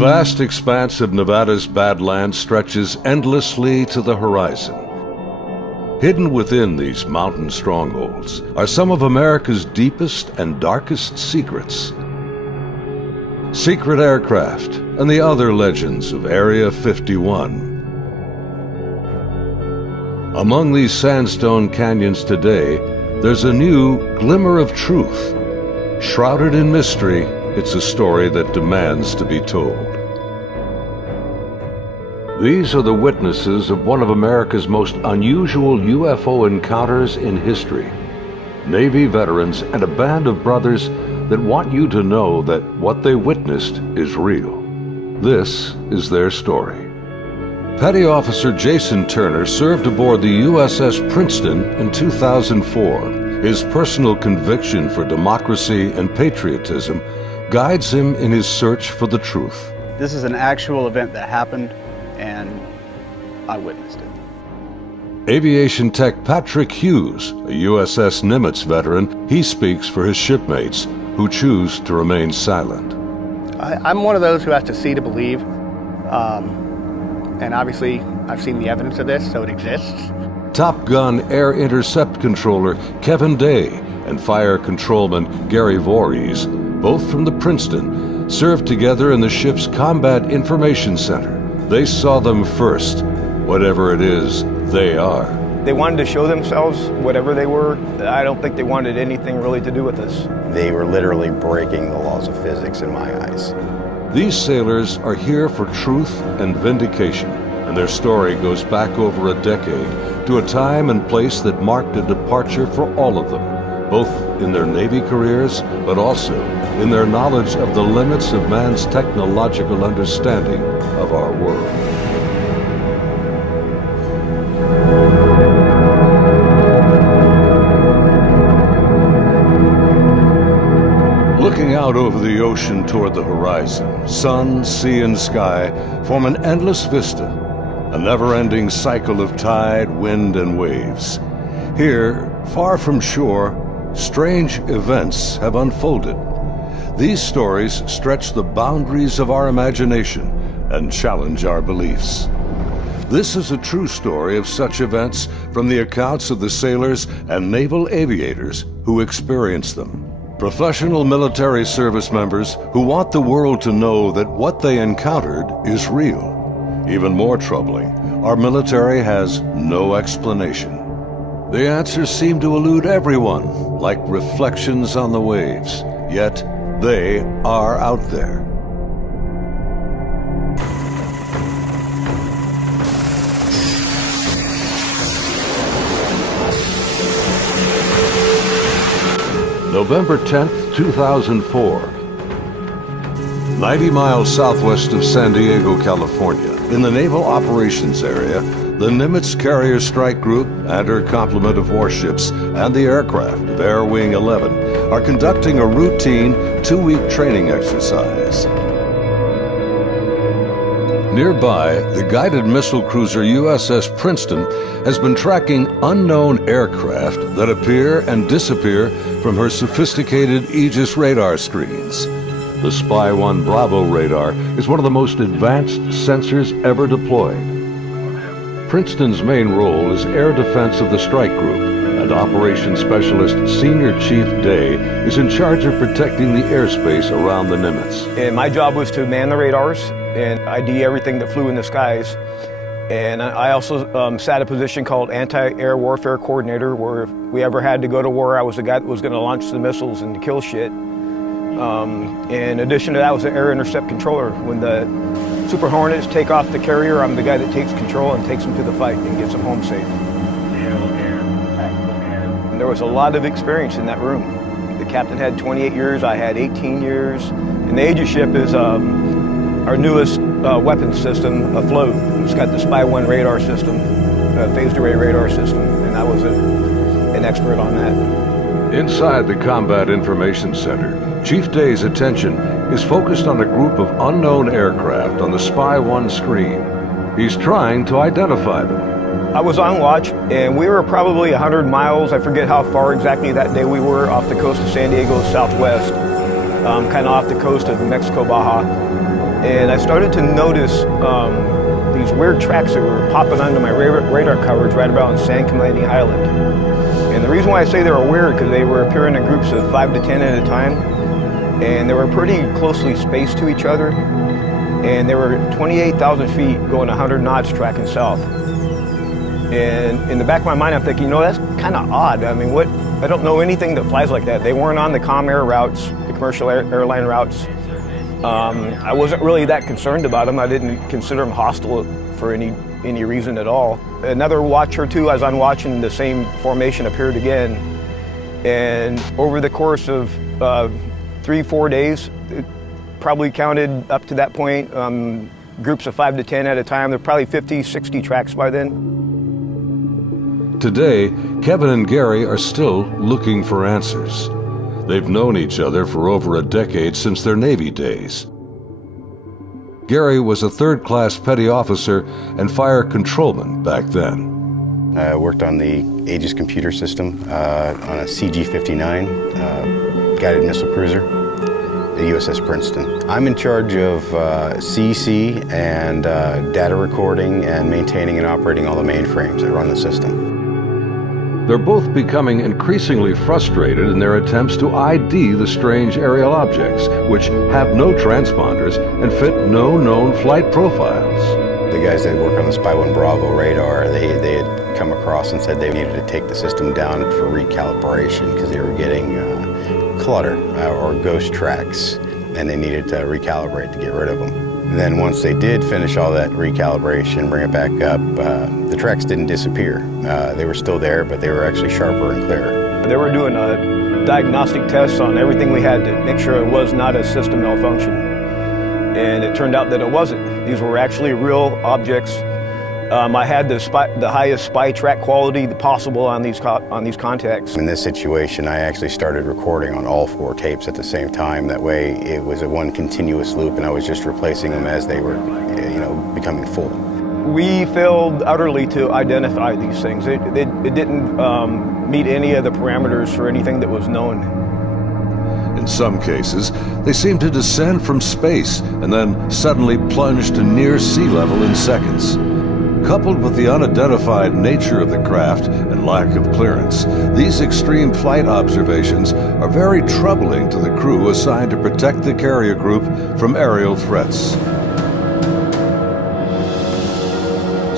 The vast expanse of Nevada's Badlands stretches endlessly to the horizon. Hidden within these mountain strongholds are some of America's deepest and darkest secrets. Secret aircraft and the other legends of Area 51. Among these sandstone canyons today, there's a new glimmer of truth. Shrouded in mystery, it's a story that demands to be told. These are the witnesses of one of America's most unusual UFO encounters in history. Navy veterans and a band of brothers that want you to know that what they witnessed is real. This is their story. Petty Officer Jason Turner served aboard the USS Princeton in 2004. His personal conviction for democracy and patriotism guides him in his search for the truth. This is an actual event that happened, and I witnessed it. Aviation tech Patrick Hughes, a USS Nimitz veteran, he speaks for his shipmates who choose to remain silent. I'm one of those who has to see to believe, and obviously I've seen the evidence of this, so it exists. Top Gun Air Intercept Controller Kevin Day and Fire Controlman Gary Voorhees, both from the Princeton, served together in the ship's Combat Information Center. They saw them first, whatever it is they are. They wanted to show themselves, whatever they were. I don't think they wanted anything really to do with us. They were literally breaking the laws of physics in my eyes. These sailors are here for truth and vindication, and their story goes back over a decade to a time and place that marked a departure for all of them, both in their Navy careers, but also in their knowledge of the limits of man's technological understanding of our world. Looking out over the ocean toward the horizon, sun, sea, and sky form an endless vista, a never-ending cycle of tide, wind, and waves. Here, far from shore, strange events have unfolded. These stories stretch the boundaries of our imagination and challenge our beliefs. This is a true story of such events from the accounts of the sailors and naval aviators who experienced them. Professional military service members who want the world to know that what they encountered is real. Even more troubling, our military has no explanation. The answers seem to elude everyone, like reflections on the waves, yet they are out there. November 10th, 2004. 90 miles southwest of San Diego, California, in the Naval Operations Area, the Nimitz Carrier Strike Group and her complement of warships and the aircraft of Air Wing 11 are conducting a routine 2-week training exercise. Nearby, the guided missile cruiser USS Princeton has been tracking unknown aircraft that appear and disappear from her sophisticated Aegis radar screens. The Spy 1 Bravo radar is one of the most advanced sensors ever deployed. Princeton's main role is air defense of the strike group, and Operations Specialist Senior Chief Day is in charge of protecting the airspace around the Nimitz. And my job was to man the radars and ID everything that flew in the skies. And I also sat a position called Anti-Air Warfare Coordinator, where if we ever had to go to war, I was the guy that was going to launch the missiles and kill shit. In addition to that, I was an Air Intercept Controller. When the Super Hornets take off the carrier, I'm the guy that takes control and takes them to the fight and gets them home safe. And there was a lot of experience in that room. The captain had 28 years, I had 18 years. And the Aegis ship is our newest weapons system afloat. It's got the Spy 1 radar system, phased array radar system, and I was an expert on that. Inside the Combat Information Center, Chief Day's attention is focused on a group of unknown aircraft on the Spy 1 screen. He's trying to identify them. I was on watch, and we were probably 100 miles, I forget how far exactly that day we were, off the coast of San Diego southwest, kind of off the coast of Mexico, Baja. And I started to notice these weird tracks that were popping onto my radar coverage right about on San Clemente Island. And the reason why I say they were weird, because they were appearing in groups of 5 to 10 at a time, and they were pretty closely spaced to each other, and they were 28,000 feet going 100 knots tracking south. And in the back of my mind, I'm thinking, that's kind of odd. I mean, I don't know anything that flies like that. They weren't on the comm air routes, the commercial airline routes. I wasn't really that concerned about them. I didn't consider them hostile for any reason at all. Another watch or two, as I'm watching, the same formation appeared again. And over the course of 3-4 days, it probably counted up to that point, groups of 5 to 10 at a time. There were probably 50, 60 tracks by then. Today, Kevin and Gary are still looking for answers. They've known each other for over a decade since their Navy days. Gary was a third-class petty officer and fire controlman back then. I worked on the Aegis computer system on a CG-59 guided missile cruiser, the USS Princeton. I'm in charge of CEC and data recording and maintaining and operating all the mainframes that run the system. They're both becoming increasingly frustrated in their attempts to ID the strange aerial objects, which have no transponders and fit no known flight profiles. The guys that work on the Spy 1 Bravo radar, they had come across and said they needed to take the system down for recalibration because they were getting clutter or ghost tracks, and they needed to recalibrate to get rid of them. And then once they did finish all that recalibration, bring it back up, the tracks didn't disappear. They were still there, but they were actually sharper and clearer. They were doing diagnostic tests on everything we had to make sure it was not a system malfunction. And it turned out that it wasn't. These were actually real objects. I had the highest spy track quality possible on these contacts. In this situation, I actually started recording on all 4 tapes at the same time. That way, it was a one continuous loop, and I was just replacing them as they were, becoming full. We failed utterly to identify these things. It didn't meet any of the parameters for anything that was known. In some cases, they seem to descend from space and then suddenly plunge to near sea level in seconds. Coupled with the unidentified nature of the craft and lack of clearance, these extreme flight observations are very troubling to the crew assigned to protect the carrier group from aerial threats.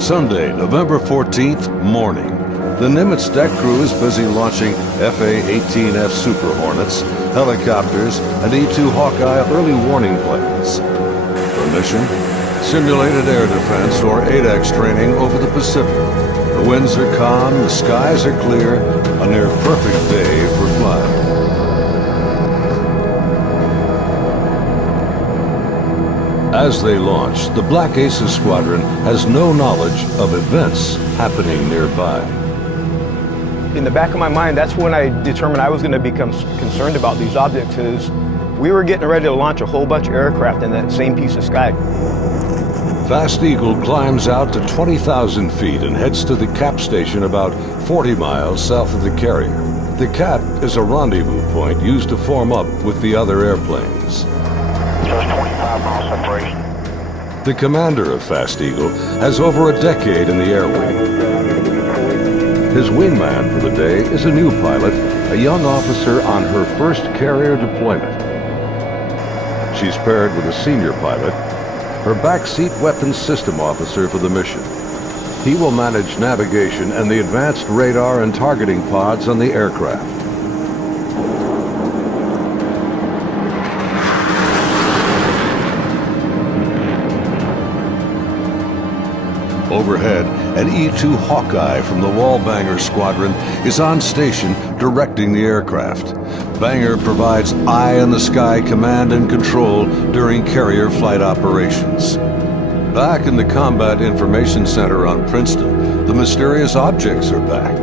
Sunday, November 14th, morning. The Nimitz deck crew is busy launching FA-18F Super Hornets, helicopters, and E-2 Hawkeye early warning planes. The mission? Simulated air defense, or ADEX training over the Pacific. The winds are calm, the skies are clear, a near perfect day for flying. As they launch, the Black Aces Squadron has no knowledge of events happening nearby. In the back of my mind, that's when I determined I was going to become concerned about these objects. Is we were getting ready to launch a whole bunch of aircraft in that same piece of sky. Fast Eagle climbs out to 20,000 feet and heads to the cap station about 40 miles south of the carrier. The cap is a rendezvous point used to form up with the other airplanes. Just 25 miles separation. The commander of Fast Eagle has over a decade in the air wing. His wingman for the day is a new pilot, a young officer on her first carrier deployment. She's paired with a senior pilot, her backseat weapons system officer for the mission. He will manage navigation and the advanced radar and targeting pods on the aircraft. Overhead, an E-2 Hawkeye from the Wallbanger Squadron is on station directing the aircraft. Banger provides eye-in-the-sky command and control during carrier flight operations. Back in the Combat Information Center on Princeton, the mysterious objects are back.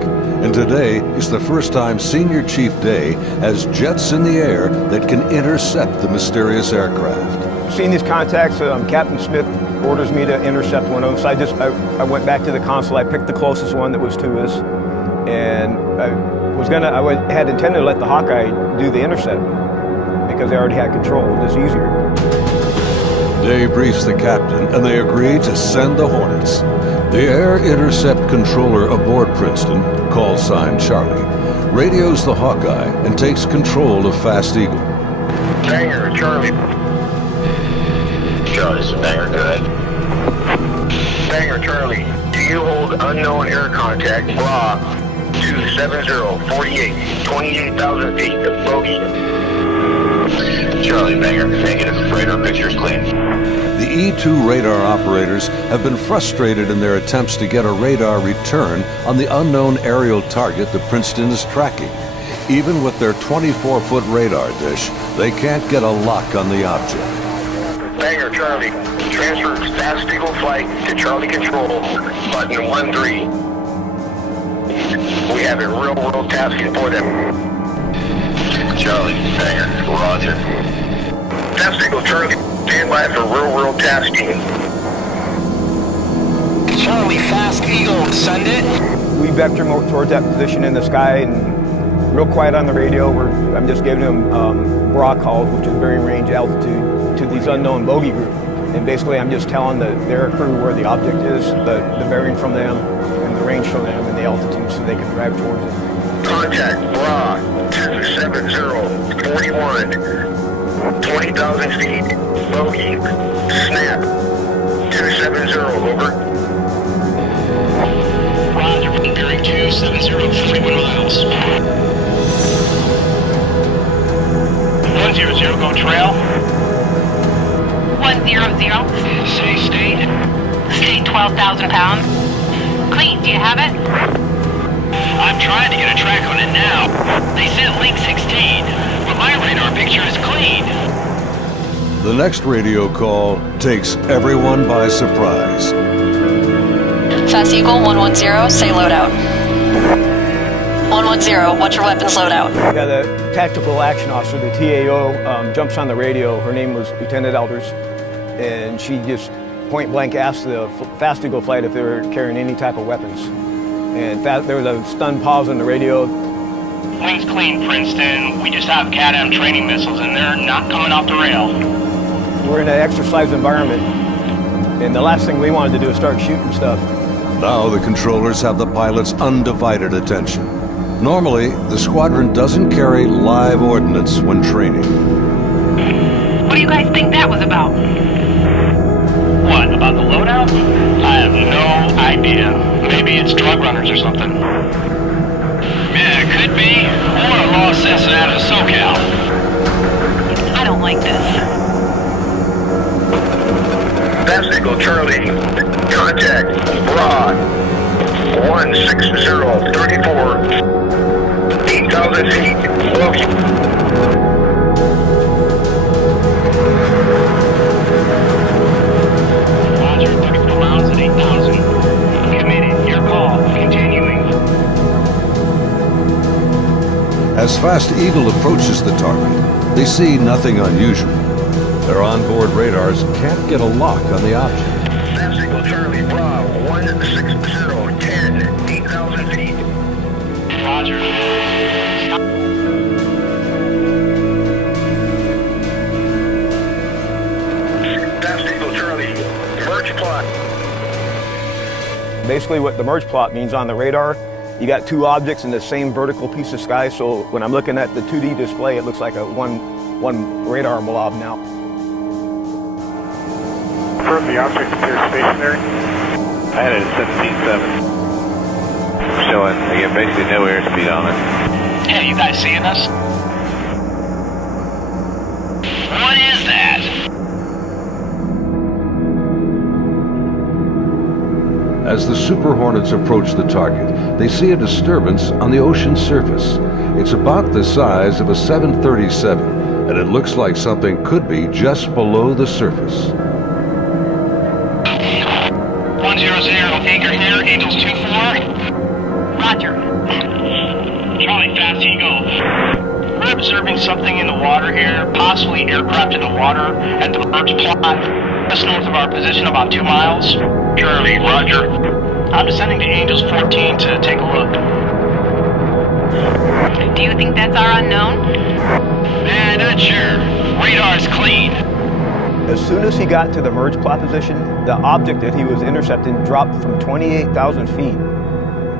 And today is the first time Senior Chief Day has jets in the air that can intercept the mysterious aircraft. Seeing these contacts, Captain Smith orders me to intercept one of them. So I went back to the console. I picked the closest one that was to us, and I had intended to let the Hawkeye do the intercept because they already had control. It was easier. Day briefs the captain, and they agree to send the Hornets. The air intercept controller aboard Princeton, call sign Charlie, radios the Hawkeye and takes control of Fast Eagle. Banger, Charlie. Charlie, this is Banger, good. Banger, Charlie. Do you hold unknown air contact? Blah. 270-48, 28,000 feet of bogey. Charlie, Banger, negative. Radar picture's clean. The E-2 radar operators have been frustrated in their attempts to get a radar return on the unknown aerial target the Princeton is tracking. Even with their 24-foot radar dish, they can't get a lock on the object. Banger, Charlie. Transfer Fast Eagle flight to Charlie Control, button 13. We have a real-world tasking for them. Charlie, Banger, roger. Fast Eagle, Charlie, stand by for real-world tasking. Charlie, Fast Eagle, send it. We vector more towards that position in the sky, and real quiet on the radio. I'm just giving them bra calls, which is varying range altitude, to these unknown bogey group. And basically, I'm just telling their crew where the object is, the bearing from them, and the range from them, and the altitude, so they can drive towards it. Contact bra 270-41, 20,000 feet, bogey, snap 270, over. Roger, bearing 270, 41 miles. 100, go trail. 100. Say state. State 12,000 pounds. Clean, do you have it? I'm trying to get a track on it now. They sent link 16, but my radar picture is clean. The next radio call takes everyone by surprise. Fast Eagle 110, say loadout. 110, what's your weapons loadout? Yeah, the tactical action officer, the TAO, jumps on the radio. Her name was Lieutenant Elders, and she just point blank asked the Fast Eagle flight if they were carrying any type of weapons. And there was a stunned pause on the radio. Link's clean, Princeton. We just have CAT-M training missiles, and they're not coming off the rail. We're in an exercise environment, and the last thing we wanted to do is start shooting stuff. Now the controllers have the pilot's undivided attention. Normally, the squadron doesn't carry live ordnance when training. What do you guys think that was about? What, about the loadout? I have no idea. Maybe it's drug runners or something. Yeah, it could be. Or a lost assassin out of SoCal. I don't like this. Fast Eagle, Charlie, contact bra 160-34, 8,000 feet, bogey. Roger, 34 miles at 8,000. Committed. Your call. Continuing. As Fast Eagle approaches the target, they see nothing unusual. Their onboard radars can't get a lock on the object. Fast Eagle, Charlie, bra 160-10, 8,000 feet. Roger. Fast Eagle, Charlie, merge plot. Basically what the merge plot means on the radar, you got two objects in the same vertical piece of sky, so when I'm looking at the 2D display, it looks like a one radar blob now. Confirm the object appears stationary. I had it at 17.7. Showing, again, basically no airspeed on it. Hey, you guys seeing us? What is that? As the Super Hornets approach the target, they see a disturbance on the ocean surface. It's about the size of a 737, and it looks like something could be just below the surface. 100, anchor here, Angels 2-4. Roger. Charlie, Fast Eagle. We're observing something in the water here, possibly aircraft in the water at the merge plot, just north of our position, about 2 miles. Charlie, roger. I'm descending to Angels 14 to take a look. Do you think that's our unknown? Not sure. Radar's clean. As soon as he got to the merge plot position, the object that he was intercepting dropped from 28,000 feet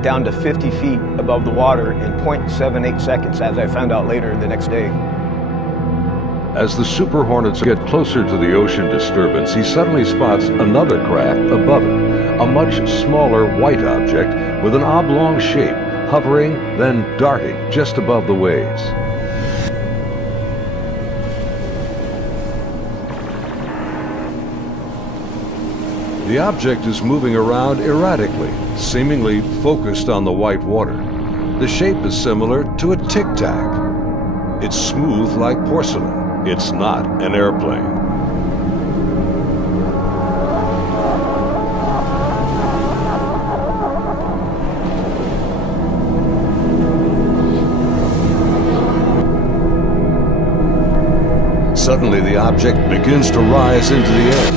down to 50 feet above the water in 0.78 seconds, as I found out later the next day. As the Super Hornets get closer to the ocean disturbance, he suddenly spots another craft above it, a much smaller white object with an oblong shape, hovering, then darting just above the waves. The object is moving around erratically, seemingly focused on the white water. The shape is similar to a tic-tac. It's smooth like porcelain. It's not an airplane. Suddenly, the object begins to rise into the air.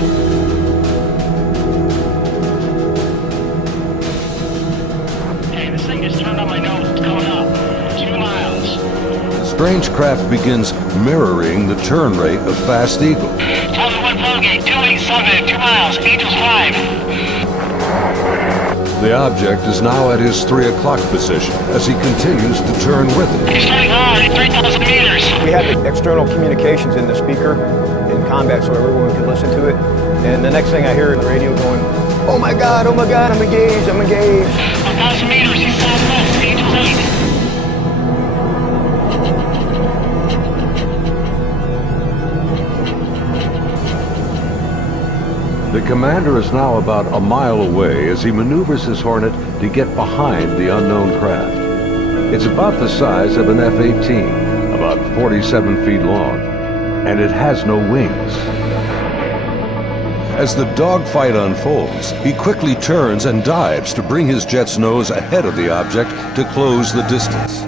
Strange craft begins mirroring the turn rate of Fast Eagle. 1 Vulgate, 287, 2 miles, Angels 5. The object is now at his 3 o'clock position as he continues to turn with it. He's turning hard at 3,000 meters. We had the external communications in the speaker in combat so everyone could listen to it. And the next thing I hear in the radio going, oh my God, I'm engaged, I'm engaged. 1,000 meters, he's southwest, Angels 8. The commander is now about a mile away as he maneuvers his Hornet to get behind the unknown craft. It's about the size of an F-18, about 47 feet long, and it has no wings. As the dogfight unfolds, he quickly turns and dives to bring his jet's nose ahead of the object to close the distance.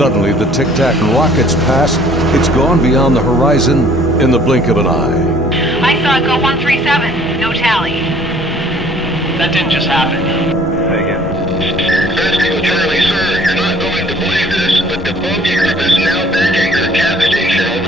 Suddenly, the tic-tac rockets past. It's gone beyond the horizon in the blink of an eye. I saw it go 137. No tally. That didn't just happen. Say again. Fast Eagle Charlie, sir, you're not going to believe this, but the bogey group is now back anchored cap station.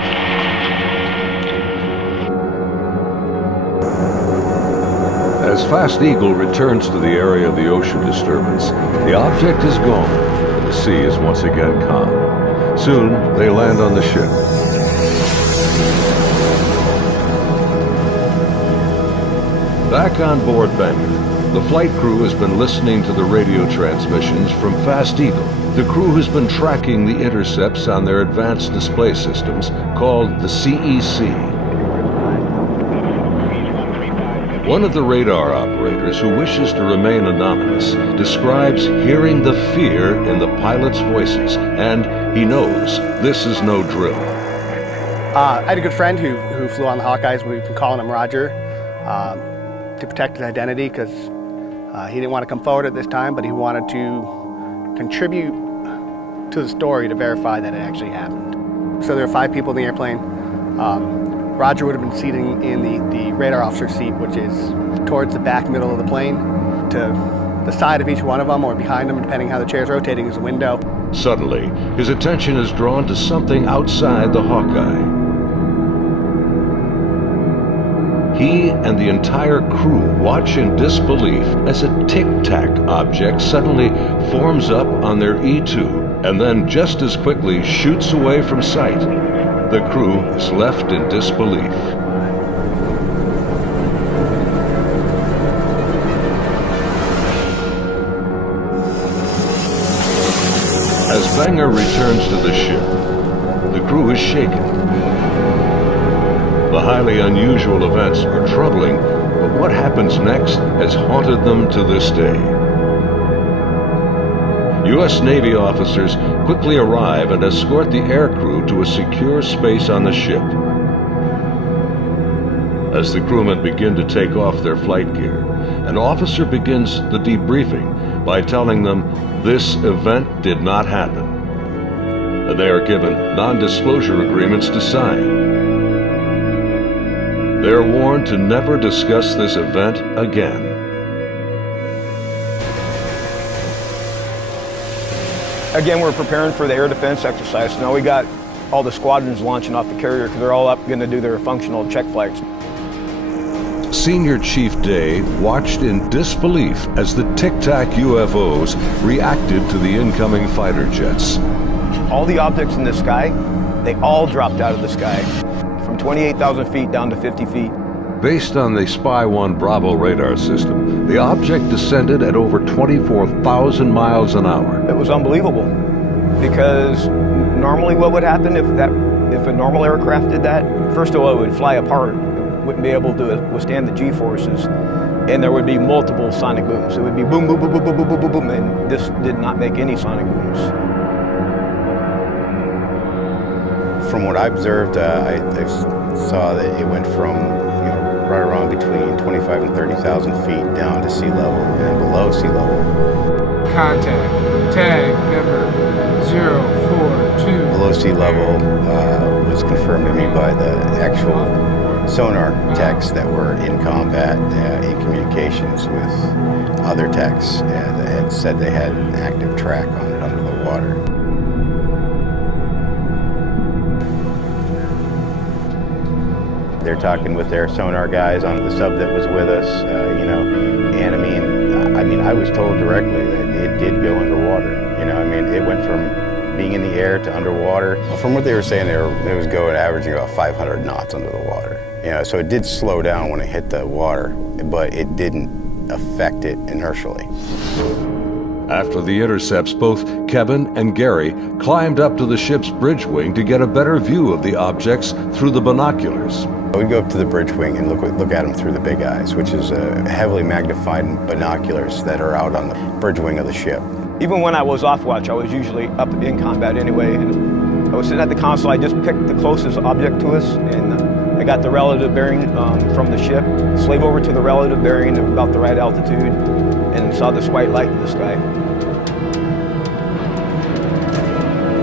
As Fast Eagle returns to the area of the ocean disturbance, the object is gone. The sea is once again calm. Soon, they land on the ship. Back on board Banger, the flight crew has been listening to the radio transmissions from Fast Eagle. The crew has been tracking the intercepts on their advanced display systems called the CEC. One of the radar operators, who wishes to remain anonymous, describes hearing the fear in the pilots' voices, and he knows this is no drill. I had a good friend who flew on the Hawkeyes. We've been calling him Roger to protect his identity because he didn't want to come forward at this time, but he wanted to contribute to the story to verify that it actually happened. So there are 5 people in the airplane. Roger would have been seating in the radar officer seat, which is towards the back middle of the plane. To the side of each one of them, or behind them, depending how the chair's rotating, is a window. Suddenly, his attention is drawn to something outside the Hawkeye. He and the entire crew watch in disbelief as a tic-tac object suddenly forms up on their E2, and then just as quickly shoots away from sight. The crew is left in disbelief. As Banger returns to the ship, the crew is shaken. The highly unusual events are troubling, but what happens next has haunted them to this day. U.S. Navy officers quickly arrive and escort the aircrew to a secure space on the ship. As the crewmen begin to take off their flight gear, an officer begins the debriefing by telling them this event did not happen. And they are given non-disclosure agreements to sign. They are warned to never discuss this event again. Again, we're preparing for the air defense exercise. So now we got all the squadrons launching off the carrier because they're all up going to do their functional check flights. Senior Chief Day watched in disbelief as the Tic Tac UFOs reacted to the incoming fighter jets. All the objects in the sky, they all dropped out of the sky from 28,000 feet down to 50 feet. Based on the Spy 1 Bravo radar system, the object descended at over 24,000 miles an hour. It was unbelievable because normally what would happen if a normal aircraft did that? First of all, it would fly apart. It wouldn't be able to withstand the G-forces, and there would be multiple sonic booms. It would be boom, boom, boom, boom, boom, boom, boom, boom, boom, and this did not make any sonic booms. From what I observed, I saw that it went from right around between 25 and 30,000 feet down to sea level and below sea level. Contact. Tag number 042. Below sea level was confirmed to me by the actual sonar techs that were in combat, in communications with other techs that had said they had an active track on it under the water. They're talking with their sonar guys on the sub that was with us, and I mean, I was told directly that it did go underwater. It went from being in the air to underwater. From what they were saying, it was going averaging about 500 knots under the water. So it did slow down when it hit the water, but it didn't affect it inertially. After the intercepts, both Kevin and Gary climbed up to the ship's bridge wing to get a better view of the objects through the binoculars. We go up to the bridge wing and look at them through the big eyes, which is heavily magnified binoculars that are out on the bridge wing of the ship. Even when I was off watch, I was usually up in combat anyway. And I was sitting at the console, I just picked the closest object to us, and I got the relative bearing from the ship, slave over to the relative bearing at about the right altitude, and saw this white light in the sky.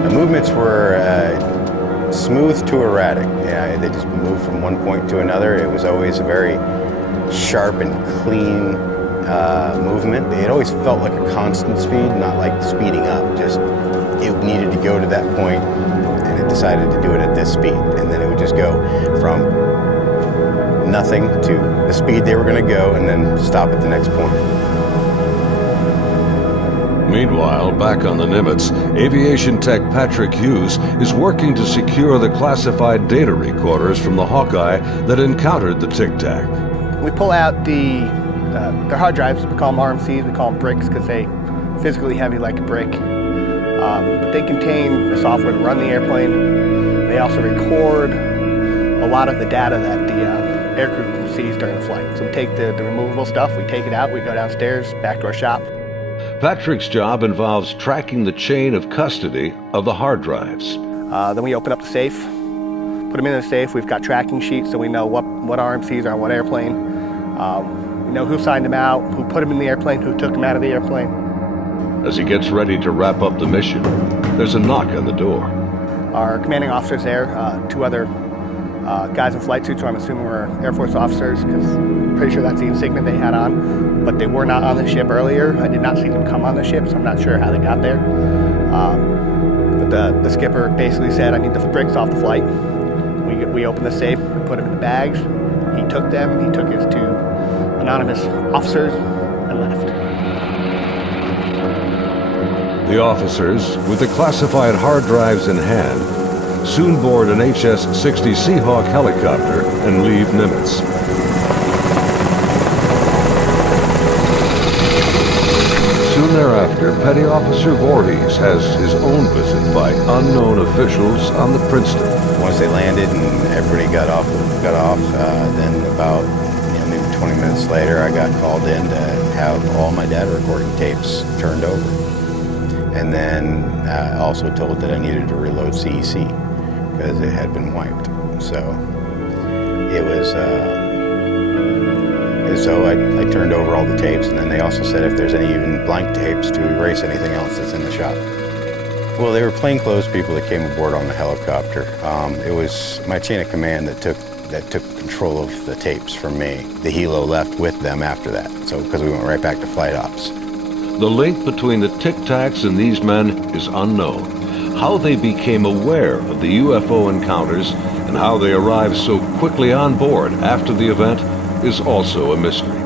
The movements were smooth to erratic. They just moved from one point to another. It was always a very sharp and clean movement. It always felt like a constant speed, not like speeding up. Just it needed to go to that point, and it decided to do it at this speed. And then it would just go from nothing to the speed they were going to go, and then stop at the next point. Meanwhile, back on the Nimitz, aviation tech Patrick Hughes is working to secure the classified data recorders from the Hawkeye that encountered the Tic Tac. We pull out their hard drives. We call them RMCs. We call them bricks because they physically heavy like a brick. But they contain the software to run the airplane. They also record a lot of the data that the aircrew sees during the flight. So we take the removable stuff, we take it out, we go downstairs, back to our shop. Patrick's job involves tracking the chain of custody of the hard drives. Then we open up the safe, put them in the safe. We've got tracking sheets so we know what RMCs are on what airplane. We know who signed them out, who put them in the airplane, who took them out of the airplane. As he gets ready to wrap up the mission, there's a knock on the door. Our commanding officer's there, two other guys in flight suits who I'm assuming were Air Force officers, because I'm pretty sure that's the insignia they had on, but they were not on the ship earlier. I did not see them come on the ship, so I'm not sure how they got there. But the skipper basically said, I need the bricks off the flight. We opened the safe, we put them in the bags. He took them, he took his two anonymous officers and left. The officers, with the classified hard drives in hand, soon board an HS-60 Seahawk helicopter and leave Nimitz. Soon thereafter, Petty Officer Voorhees has his own visit by unknown officials on the Princeton. Once they landed and everybody got off, then about maybe 20 minutes later, I got called in to have all my data recording tapes turned over. And then also told that I needed to reload CEC because it had been wiped. So it was And so I turned over all the tapes, and then they also said if there's any even blank tapes to erase anything else that's in the shop. Well, they were plainclothes people that came aboard on the helicopter. It was my chain of command that took control of the tapes from me. The helo left with them after that, so because we went right back to flight ops. The link between the Tic Tacs and these men is unknown. How they became aware of the UFO encounters and how they arrived so quickly on board after the event is also a mystery.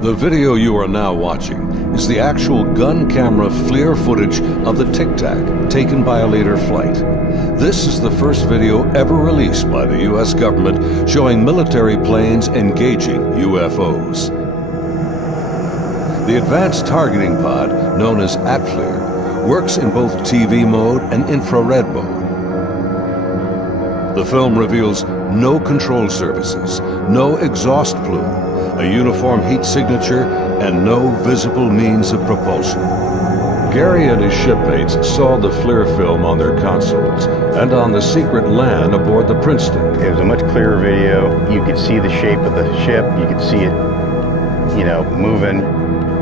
The video you are now watching is the actual gun camera FLIR footage of the Tic Tac taken by a later flight. This is the first video ever released by the U.S. government showing military planes engaging UFOs. The advanced targeting pod, known as ATFLIR, works in both TV mode and infrared mode. The film reveals no control surfaces, no exhaust plume, a uniform heat signature, and no visible means of propulsion. Gary and his shipmates saw the FLIR film on their consoles and on the secret LAN aboard the Princeton. It was a much clearer video. You could see the shape of the ship. You could see it, moving.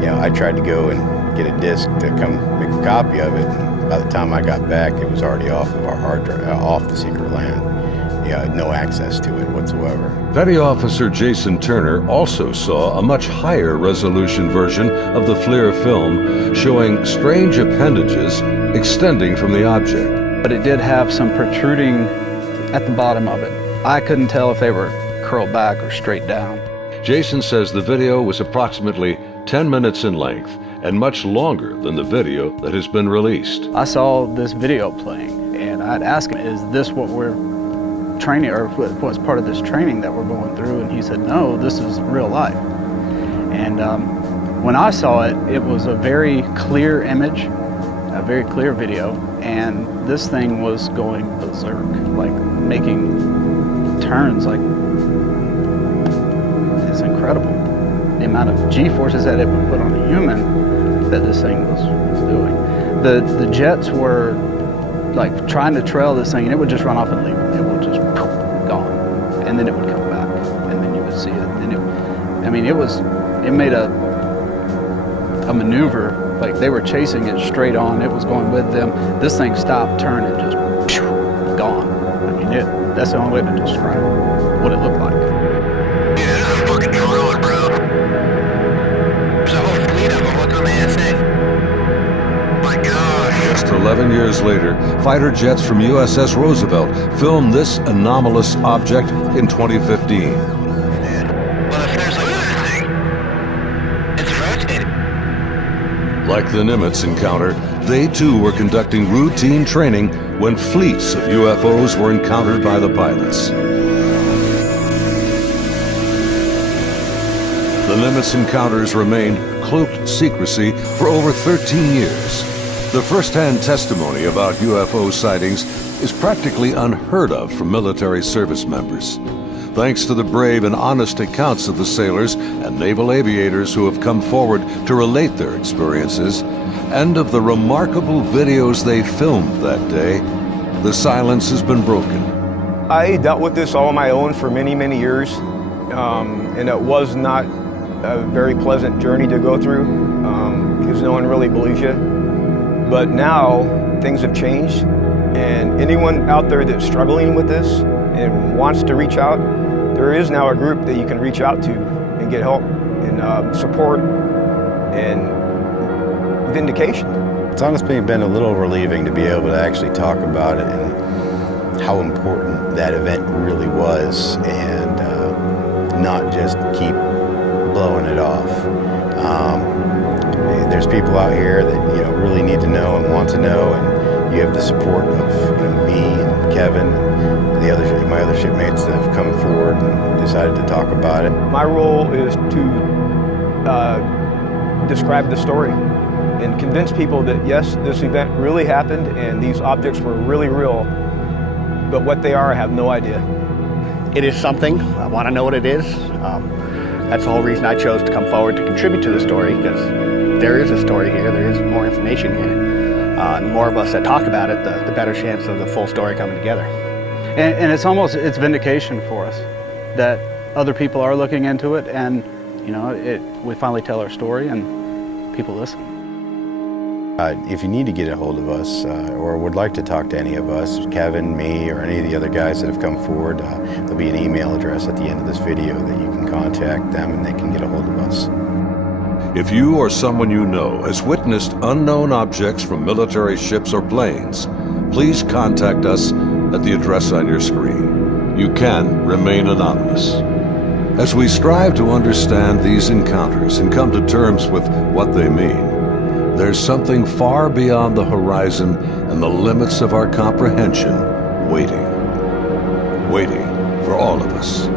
I tried to go and get a disc to come make a copy of it. And by the time I got back, it was already off of our hard drive, off the secret LAN. I had no access to it whatsoever. Petty Officer Jason Turner also saw a much higher resolution version of the FLIR film showing strange appendages extending from the object. But it did have some protruding at the bottom of it. I couldn't tell if they were curled back or straight down. Jason says the video was approximately 10 minutes in length and much longer than the video that has been released. I saw this video playing and I'd ask him, is this what we're training, or what's part of this training that we're going through? And he said, no, this is real life. And when I saw it, it was a very clear image, a very clear video, and this thing was going berserk, like making turns, like it's incredible. The amount of G-forces that it would put on a human that this thing was doing. The jets were like trying to trail this thing, and it would just run off and leave. It would just gone, and then it would come back, and then you would see it. And it made a maneuver, like they were chasing it straight on. It was going with them. This thing stopped, turned, and just gone. That's the only way to describe what it looked like. Yeah, this is a fucking drone, bro. There's a whole fleet of them. What's on the ASA? My God. Just 11 years later, fighter jets from USS Roosevelt filmed this anomalous object in 2015. Well, if there's a thing, it's rotating. Like the Nimitz encounter, they too were conducting routine training when fleets of UFOs were encountered by the pilots. The Nimitz encounters remained cloaked secrecy for over 13 years. The first-hand testimony about UFO sightings is practically unheard of from military service members. Thanks to the brave and honest accounts of the sailors and naval aviators who have come forward to relate their experiences, and of the remarkable videos they filmed that day, the silence has been broken. I dealt with this all on my own for many, many years, and it was not a very pleasant journey to go through, because no one really believes you. But now things have changed, and anyone out there that's struggling with this and wants to reach out, there is now a group that you can reach out to and get help and support and vindication. It's honestly been a little relieving to be able to actually talk about it and how important that event really was, and not just keep blowing it off. There's people out here that really need to know and want to know, and you have the support of me and Kevin and my other shipmates that have come forward and decided to talk about it. My role is to describe the story and convince people that yes, this event really happened and these objects were really real, but what they are, I have no idea. It is something. I want to know what it is. That's the whole reason I chose to come forward to contribute to the story, because there is a story here, there is more information here. And the more of us that talk about it, the better chance of the full story coming together. And it's vindication for us that other people are looking into it, and you know, we finally tell our story and people listen. If you need to get a hold of us or would like to talk to any of us, Kevin, me, or any of the other guys that have come forward, there'll be an email address at the end of this video that you can contact them and they can get a hold of us. If you or someone you know has witnessed unknown objects from military ships or planes, please contact us at the address on your screen. You can remain anonymous. As we strive to understand these encounters and come to terms with what they mean, there's something far beyond the horizon and the limits of our comprehension waiting for all of us.